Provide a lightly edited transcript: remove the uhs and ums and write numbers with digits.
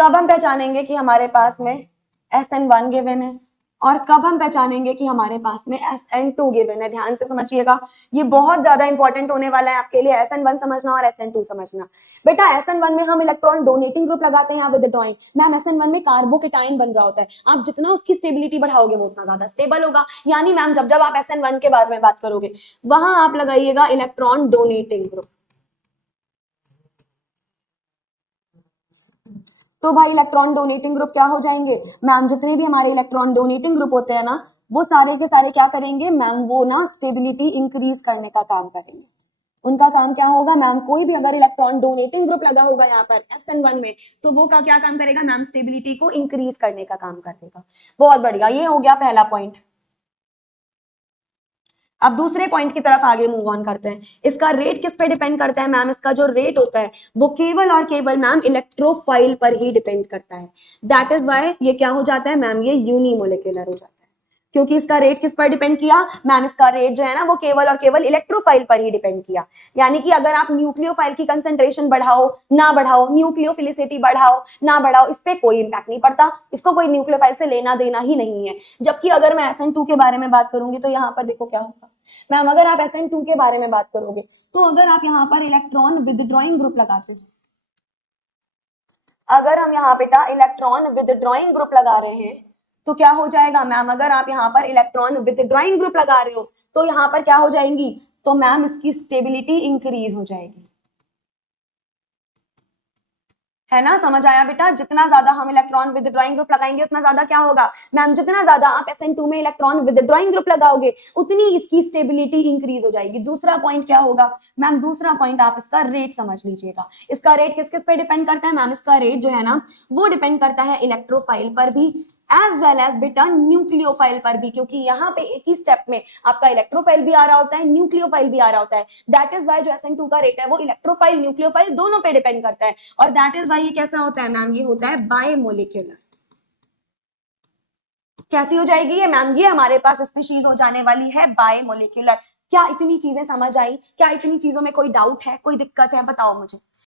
कब हम पहचानेंगे कि हमारे पास में SN1 गिवन है और कब हम पहचानेंगे कि हमारे पास में SN2 गिवन है। ध्यान से समझिएगा, ये बहुत ज्यादा इंपॉर्टेंट होने वाला है आपके लिए, SN1 समझना और SN2 समझना। बेटा SN1 में हम इलेक्ट्रॉन डोनेटिंग ग्रुप लगाते हैं या विदड्रॉइंग। मैम SN1 में कार्बोकेटाइन बन रहा होता है, आप जितना उसकी स्टेबिलिटी बढ़ाओगे वो उतना ज्यादा स्टेबल होगा। यानी मैम जब जब आप SN1 के बारे में बात करोगे वहां आप लगाइएगा इलेक्ट्रॉन डोनेटिंग ग्रुप। तो भाई इलेक्ट्रॉन डोनेटिंग ग्रुप क्या हो जाएंगे मैम, जितने भी हमारे इलेक्ट्रॉन डोनेटिंग ग्रुप होते हैं ना वो सारे के सारे क्या करेंगे मैम, वो ना स्टेबिलिटी इंक्रीज करने का काम करेंगे। उनका काम क्या होगा मैम, कोई भी अगर इलेक्ट्रॉन डोनेटिंग ग्रुप लगा होगा यहाँ पर SN1 में तो वो का क्या काम करेगा मैम, स्टेबिलिटी को इंक्रीज करने का काम करेगा। बहुत बढ़िया, ये हो गया पहला पॉइंट। अब दूसरे पॉइंट की तरफ आगे मूव ऑन करते हैं। इसका रेट किस पे डिपेंड करता है मैम, इसका जो रेट होता है वो केवल और केवल मैम इलेक्ट्रोफाइल पर ही डिपेंड करता है। दैट इज वाई ये क्या हो जाता है मैम, ये यूनिमोलिकुलर हो जाता है, क्योंकि इसका रेट किस पर डिपेंड किया मैम, इसका रेट जो है ना वो केवल और केवल इलेक्ट्रोफाइल पर ही डिपेंड किया। यानी कि अगर आप न्यूक्लियोफाइल की कंसेंट्रेशन बढ़ाओ ना बढ़ाओ, न्यूक्लियोफिलिसिटी बढ़ाओ ना बढ़ाओ, इस पे कोई इंपैक्ट नहीं पड़ता, इसको कोई न्यूक्लियोफाइल से लेना देना ही नहीं है। जबकि अगर मैं SN2 के बारे में बात करूंगी तो यहाँ पर देखो क्या होगा मैम, अगर आप SN2 के बारे में बात करोगे तो अगर आप यहाँ पर इलेक्ट्रॉन विदड्रॉइंग ग्रुप लगाते हो, अगर हम यहाँ बेटा इलेक्ट्रॉन विदड्रॉइंग ग्रुप लगा रहे हैं तो क्या हो जाएगा मैम, अगर आप यहाँ पर इलेक्ट्रॉन विदड्रॉइंग ग्रुप लगा रहे हो तो यहाँ पर क्या हो जाएंगी, तो मैम इसकी स्टेबिलिटी इंक्रीज हो जाएगी। है ना, समझ आया बेटा, जितना ज्यादा हम इलेक्ट्रॉन विदड्रॉइंग ग्रुप लगाएंगे उतना ज्यादा क्या होगा मैम, जितना ज्यादा आप SN2 में इलेक्ट्रॉन विदड्रॉइंग ग्रुप लगाओगे उतनी इसकी स्टेबिलिटी इंक्रीज हो जाएगी। दूसरा पॉइंट क्या होगा मैम, दूसरा पॉइंट आप इसका रेट समझ लीजिएगा। इसका रेट किस किस पे डिपेंड करता है मैम, इसका रेट जो है ना वो डिपेंड करता है इलेक्ट्रोफाइल पर भी एज वेल एज बेटा न्यूक्लियोफाइल पर भी, क्योंकि यहाँ पे एक ही स्टेप में आपका इलेक्ट्रोफाइल भी आ रहा होता है न्यूक्लियोफाइल भी आ रहा होता है। दैट इज वाई जो SN2 का रेट है वो इलेक्ट्रोफाइल न्यूक्लियोफाइल दोनों पे डिपेंड करता है। और दैट इज वाई ये कैसा होता है मैम, ये होता है बायमोलिक्यूलर। कैसी हो जाएगी ये मैम, ये हमारे पास स्पीशीज हो जाने वाली है बायमोलिक्यूलर। क्या इतनी चीजें समझ आई, क्या इतनी चीजों में कोई डाउट है, कोई दिक्कत है, बताओ मुझे।